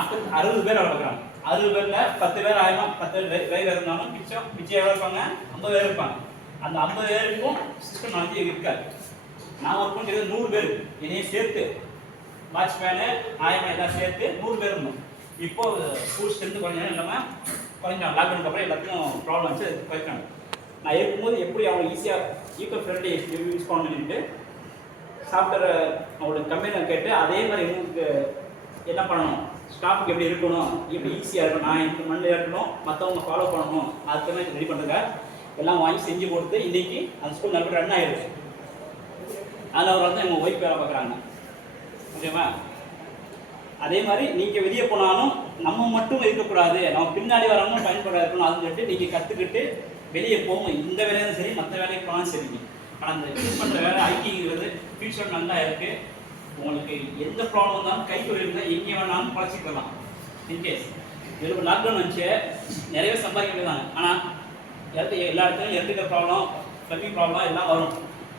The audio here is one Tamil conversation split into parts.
60 பேர் வேலை பார்க்குறாங்க. 60 பேர்ல 10 பேர் ஆயிரம் 10 பேர் வேலை இருந்தாலும் மிச்சம் எவ்வளோ இருப்பாங்க? 50 பேர் இருப்பாங்க. அந்த 50 பேருக்கும் சிஸ்டம் நாலேஜ் இருக்காது. நான் ஒர்க் பண்ணுறது 100 பேர் என்னையும் சேர்த்து வாட்ச்மேனு ஆயிரம் எல்லாம் சேர்த்து 100 பேர் இருந்தோம். இப்போ ஸ்கூல் ஸ்ட்ரென்த்து கொஞ்சம் இல்லாமல் குறைஞ்சாங்க. லாக்டவுனுக்கு அப்புறம் எல்லாத்துக்கும் ப்ராப்ளம் வச்சு குறைச்சாங்க. நான் இருக்கும்போது எப்படி அவங்க ஈஸியாக ஈக்கோ ஃப்ரெண்ட்லி யூஸ் பண்ணணுன்ட்டு சாஃப்ட்வேர் அவங்களோட கம்பெனியில் கேட்டு அதே மாதிரி இவங்களுக்கு என்ன பண்ணணும், ஸ்டாஃபுக்கு எப்படி இருக்கணும், எப்படி ஈஸியாக இருக்கணும், நான் இந்த மண்ணில் இருக்கணும், மற்றவங்க ஃபாலோ பண்ணணும், அதுக்கு மாதிரி ரெடி பண்ணுறதுக்காக எல்லாம் வாங்கி செஞ்சு கொடுத்து இன்றைக்கி அந்த ஸ்கூல் நல்லபடியாக ரன் ஆகிடுச்சு. அதில் அவர் வந்து எங்கள் ஒய்ஃப் வேலை பார்க்குறாங்க. ஓகேவா? அதே மாதிரி நீங்கள் வெளியே போனாலும் நம்ம மட்டும் இருக்கக்கூடாது, நம்ம பின்னாடி வரவங்க பயன்பட இருக்கணும். அதுன்னு சொல்லிட்டு நீங்கள் கற்றுக்கிட்டு வெளியே போகும். இந்த வேலையும் சரி, மற்ற வேலைக்கு போனாலும் சரிங்க. ஆனால் அந்த யூஸ் பண்ணுற வேலை ஐடிங்கிறது ஃபியூச்சர் நல்லா இருக்குது. உங்களுக்கு எந்த ப்ராப்ளம் இருந்தாலும் கை தொழில் இருந்தால் எங்கே வேணாலும் பழச்சிக்கலாம். இன்கேஸ் இதில் லாக்டவுன் வச்சு நிறைய சம்பாதிக்க வேண்டியதாங்க. ஆனால் எல்லா இடத்துலையும் எலக்ட்ரிக்கல் ப்ராப்ளம், கல்வி ப்ராப்ளம் எல்லாம் வரும்.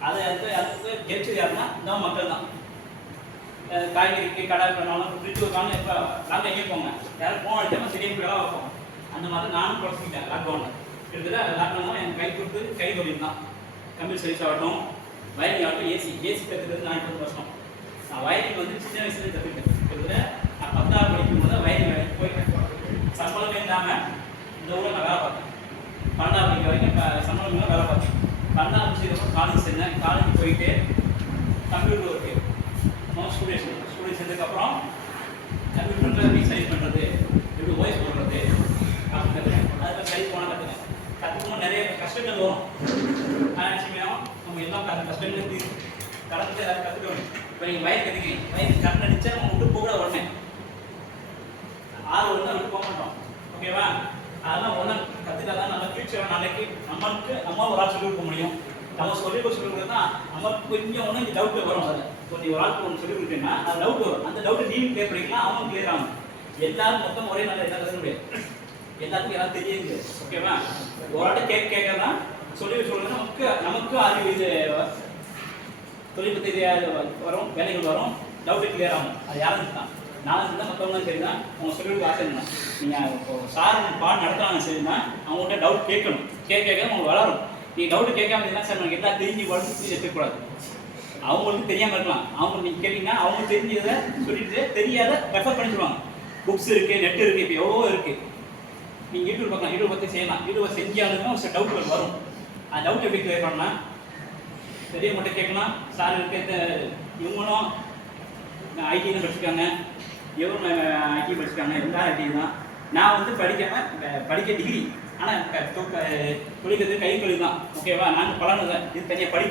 அதை அடுத்து ஜெயிச்சது யாருன்னா இந்த மக்கள் தான். காய்கறிக்கு கடை பண்ணாலும் ஃப்ரிட்ஜ் வைக்காமல் இப்போ நாங்கள் எங்கேயும் போங்க, யாரும் ஃபோன் அடித்தாலும் திடீர்னு வேலை வைப்போம். அந்த மாதிரி நானும் குறைச்சிக்கிட்டேன் லாக்டவுனில். கிட்டத்தட்ட லாக்டவுன் என் கை கொடுத்து கை தொழில் தான். கம்ப்யூட்டர் சர்வீஸ் ஆகட்டும், வயரிங் ஆகட்டும், ஏசி கற்றுக்கிறது நான் 20 வருஷம். நான் வயரிங் வந்து சின்ன வயசுலேயே கற்றுக்கிட்டேன். கிட்டத்தட்ட நான் 10ஆவது படிக்கும் போது வயரிங் வேலைக்கு போயிட்டேன். சம்பளமே இல்லாமல் இந்த ஊரில் நான் வேலை பார்த்தேன். 12ஆவது படிக்கிற வரைக்கும் சம்பளம் இல்லாமல் வேலை பார்த்தேன். 12ஆவது முடிச்சதுக்கப்புறம் காலேஜ் சேர்ந்தேன். காலேஜ் போயிட்டு கம்ப்யூட்டர் ஒர்க்கு ஸ்டூடெண்ட் சேர்ந்ததுக்கப்புறம் கம்ப்யூட்டரில் ரீசைஸ் பண்ணுறது, எப்படி வாய்ஸ் போடுறது அப்படின்னு கற்றுக்கேன். அதில் சரி போனால் கற்றுக்கணும். நிறைய கஷ்டங்கள் வரும். நிச்சயம் நம்ம எல்லாம் கஷ்டங்கள் கடந்து எல்லாரும் கற்றுக்கணும். இப்போ நீங்கள் வயது கற்றுக்கிறீங்க, வயது கரெக்ட் அடித்தா நம்ம விட்டு போக உடனே 6 வருடம் விட்டு போக மாட்டோம். ஓகேவா? அதெல்லாம் ஒன்றா கற்றுக்கிட்டா தான் நம்ம ஃபியூச்சர் நாளைக்கு நம்ம ஒரு ஆள் சொல்லிக் கொடுக்க முடியும். நம்ம சொல்லிக் கொடுக்குறது தான் நமக்கு கொஞ்சம் ஒன்று இந்த டவுட்டு வரும். அதில் இப்போ நீ ஒரு ஆளுக்கு ஒன்று சொல்லிக் கொடுத்தீங்கன்னா அது டவுட் வரும். அந்த டவுட்டை நீங்களும் கிளியர் பண்ணிக்கலாம், அவங்களும் கிளியர் ஆகும். எல்லாரும் மொத்தம் ஒரே நாளில் எல்லாம் கற்றுக்க முடியாது. எல்லாத்துக்கும் எல்லாம் தெரியுது. ஓகேவா? ஒரு ஆட்டை கேட்க தான் சொல்லுறது நமக்கு அறிவு இது தொழில் பற்றி வரும், வேலைகள் வரும், டவுட்டு கிளியர் ஆகும். அது யாரும் தான் நான் இருந்தால் மற்றவங்களும் சரி தான். அவங்க சொல்லிட்டு ஆசை இருந்தால் நீங்கள் இப்போ சார் பாடம் நடத்துகிறாங்க சரின்னா அவங்கள்ட்ட டவுட் கேட்கணும். கேட்க அவங்க வளரும். நீங்கள் டவுட்டு கேட்காம இருந்தால் சார் எனக்கு எல்லாம் தெரிஞ்சு வளர்த்து இருக்கக்கூடாது. அவங்களுக்கு தெரியாமல் இருக்கலாம். அவங்க நீங்கள் கேட்டீங்கன்னா அவங்க தெரிஞ்சதை சொல்லிட்டு தெரியாத ரெஃபர் பண்ணி சொல்லுவாங்க. புக்ஸ் இருக்குது, நெட் இருக்குது, இப்போ எவ்வளோ இருக்குது. நீங்கள் யூடியூப் பார்க்கலாம், யூடியூப் பற்றி செய்யலாம். யூடியூப் செஞ்சாலுமே ஒரு சில டவுட்கள் வரும். அந்த டவுட் எப்படி கிளியர் பண்ணலாம்? பெரிய மட்டும் கேட்கலாம். சார் இருக்க இவங்களும் ஐடி தான் படிச்சுருக்காங்க, இவரும் ஐடி படிச்சுருக்காங்க, எல்லாரும் ஐடி தான். நான் வந்து படிக்க டிகிரி, ஆனால் தொழில் கை தொழில் தான். ஓகேவா? நாங்கள் பலனு தான் இது தனியாக படிக்க